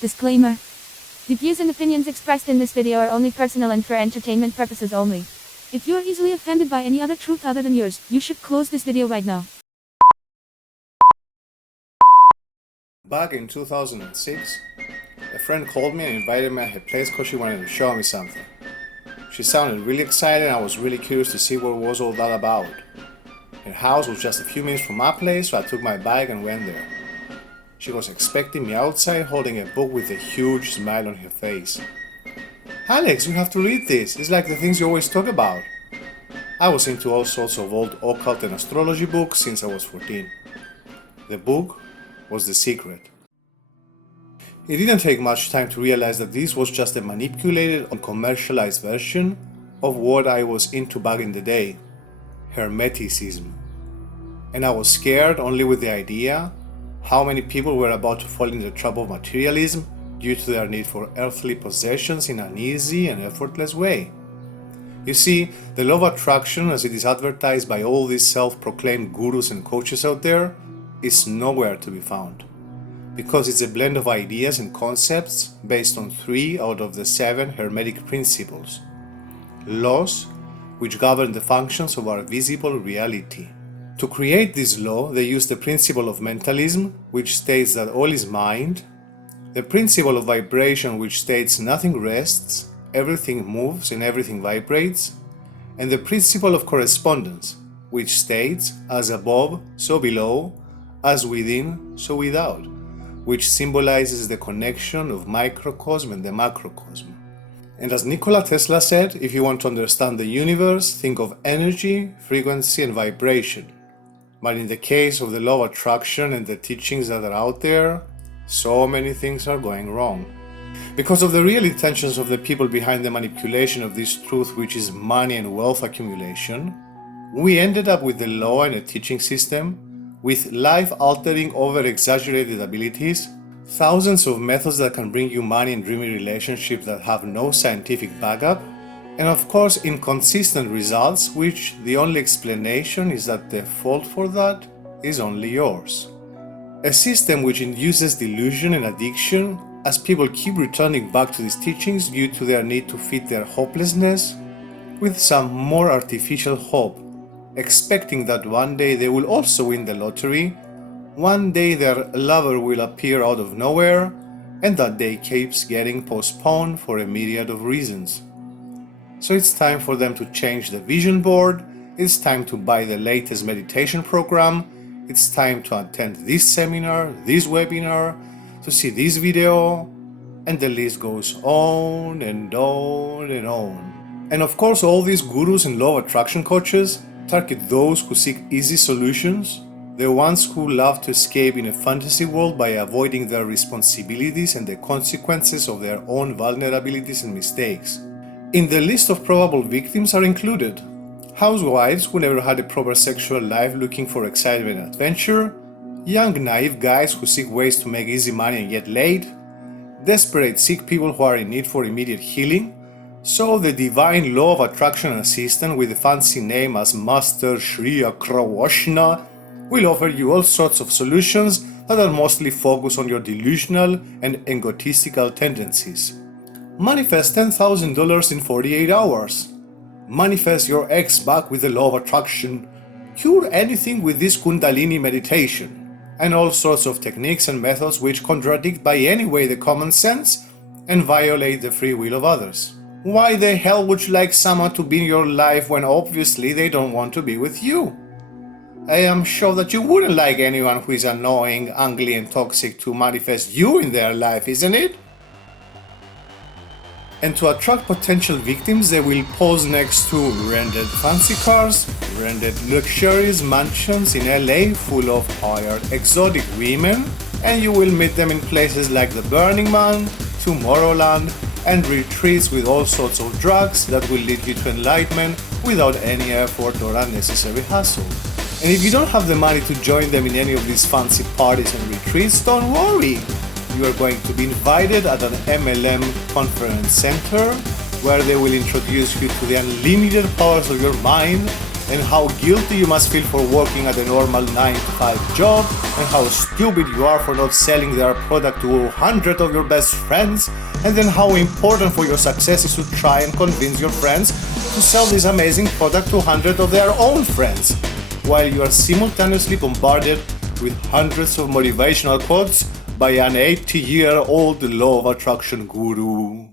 Disclaimer. The views and opinions expressed in this video are only personal and for entertainment purposes only. If you are easily offended by any other truth other than yours, you should close this video right now. Back in 2006, a friend called me and invited me at her place because she wanted to show me something. She sounded really excited and I was really curious to see what was all that about. Her house was just a few minutes from my place, so I took my bike and went there. She was expecting me outside holding a book with a huge smile on her face. "Alex, you have to read this. It's like the things you always talk about." I was into all sorts of old occult and astrology books since I was 14. The book was The Secret. It didn't take much time to realize that this was just a manipulated and commercialized version of what I was into back in the day, Hermeticism. And I was scared only with the idea how many people were about to fall in the trap of materialism due to their need for earthly possessions in an easy and effortless way. You see, the law of attraction, as it is advertised by all these self-proclaimed gurus and coaches out there, is nowhere to be found, because it's a blend of ideas and concepts based on 3 out of the 7 Hermetic principles, laws which govern the functions of our visible reality. To create this law, they use the principle of mentalism, which states that all is mind, the principle of vibration, which states nothing rests, everything moves and everything vibrates, and the principle of correspondence, which states as above, so below, as within, so without, which symbolizes the connection of microcosm and the macrocosm. And as Nikola Tesla said, if you want to understand the universe, think of energy, frequency and vibration. But in the case of the law of attraction and the teachings that are out there, so many things are going wrong. Because of the real intentions of the people behind the manipulation of this truth, which is money and wealth accumulation, we ended up with the law and a teaching system with life-altering, over-exaggerated abilities, thousands of methods that can bring you money and dreamy relationships that have no scientific backup, and of course inconsistent results, which the only explanation is that the fault for that is only yours. A system which induces delusion and addiction as people keep returning back to these teachings due to their need to fit their hopelessness with some more artificial hope, expecting that one day they will also win the lottery, one day their lover will appear out of nowhere, and that day keeps getting postponed for a myriad of reasons. So it's time for them to change the vision board, it's time to buy the latest meditation program, it's time to attend this seminar, this webinar, to see this video, and the list goes on and on and on. And of course all these gurus and law of attraction coaches target those who seek easy solutions, the ones who love to escape in a fantasy world by avoiding their responsibilities and the consequences of their own vulnerabilities and mistakes. In the list of probable victims are included housewives who never had a proper sexual life looking for excitement and adventure, young naive guys who seek ways to make easy money and get laid, desperate sick people who are in need for immediate healing. So the divine law of attraction assistant with a fancy name as Master Shri Akrawashna will offer you all sorts of solutions that are mostly focused on your delusional and egotistical tendencies. Manifest $10,000 in 48 hours. Manifest your ex back with the law of attraction. Cure anything with this Kundalini meditation. And all sorts of techniques and methods which contradict by any way the common sense and violate the free will of others. Why the hell would you like someone to be in your life when obviously they don't want to be with you? I am sure that you wouldn't like anyone who is annoying, ugly and toxic to manifest you in their life, isn't it? And to attract potential victims, they will pose next to rented fancy cars, rented luxurious mansions in LA full of hired exotic women, and you will meet them in places like the Burning Man, Tomorrowland, and retreats with all sorts of drugs that will lead you to enlightenment without any effort or unnecessary hassle. And if you don't have the money to join them in any of these fancy parties and retreats, don't worry! You are going to be invited at an MLM conference center where they will introduce you to the unlimited powers of your mind and how guilty you must feel for working at a normal 9-to-5 job, and how stupid you are for not selling their product to 100 of your best friends, and then how important for your success is to try and convince your friends to sell this amazing product to 100 of their own friends, while you are simultaneously bombarded with hundreds of motivational quotes by an 80-year-old law of attraction guru.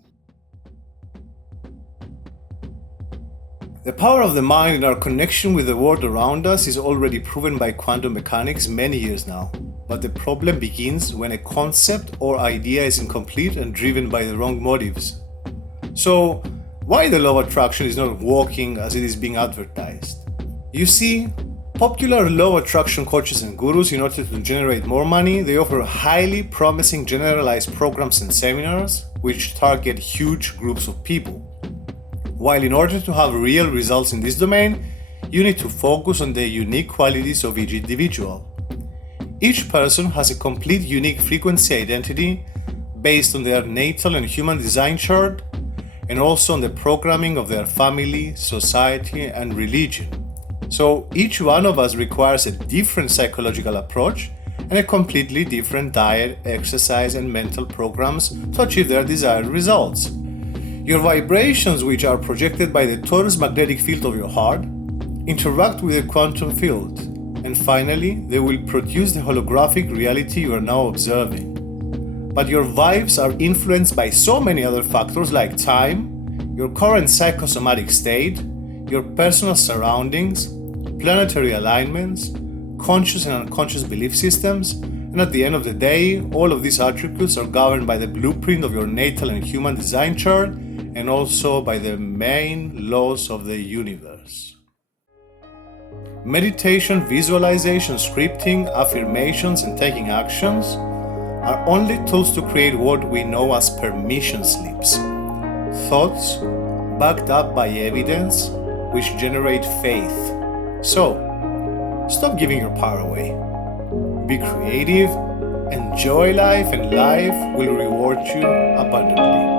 The power of the mind and our connection with the world around us is already proven by quantum mechanics many years now. But the problem begins when a concept or idea is incomplete and driven by the wrong motives. So, why the law of attraction is not working as it is being advertised? You see, popular law of attraction coaches and gurus, in order to generate more money, they offer highly promising generalized programs and seminars which target huge groups of people. While in order to have real results in this domain, you need to focus on the unique qualities of each individual. Each person has a complete unique frequency identity based on their natal and human design chart, and also on the programming of their family, society, and religion. So each one of us requires a different psychological approach and a completely different diet, exercise, and mental programs to achieve their desired results. Your vibrations, which are projected by the torus magnetic field of your heart, interact with the quantum field, and finally, they will produce the holographic reality you are now observing. But your vibes are influenced by so many other factors like time, your current psychosomatic state, your personal surroundings, planetary alignments, conscious and unconscious belief systems, and at the end of the day, all of these attributes are governed by the blueprint of your natal and human design chart, and also by the main laws of the universe. Meditation, visualization, scripting, affirmations, and taking actions are only tools to create what we know as permission slips. Thoughts backed up by evidence which generate faith. So, stop giving your power away. Be creative, enjoy life, and life will reward you abundantly.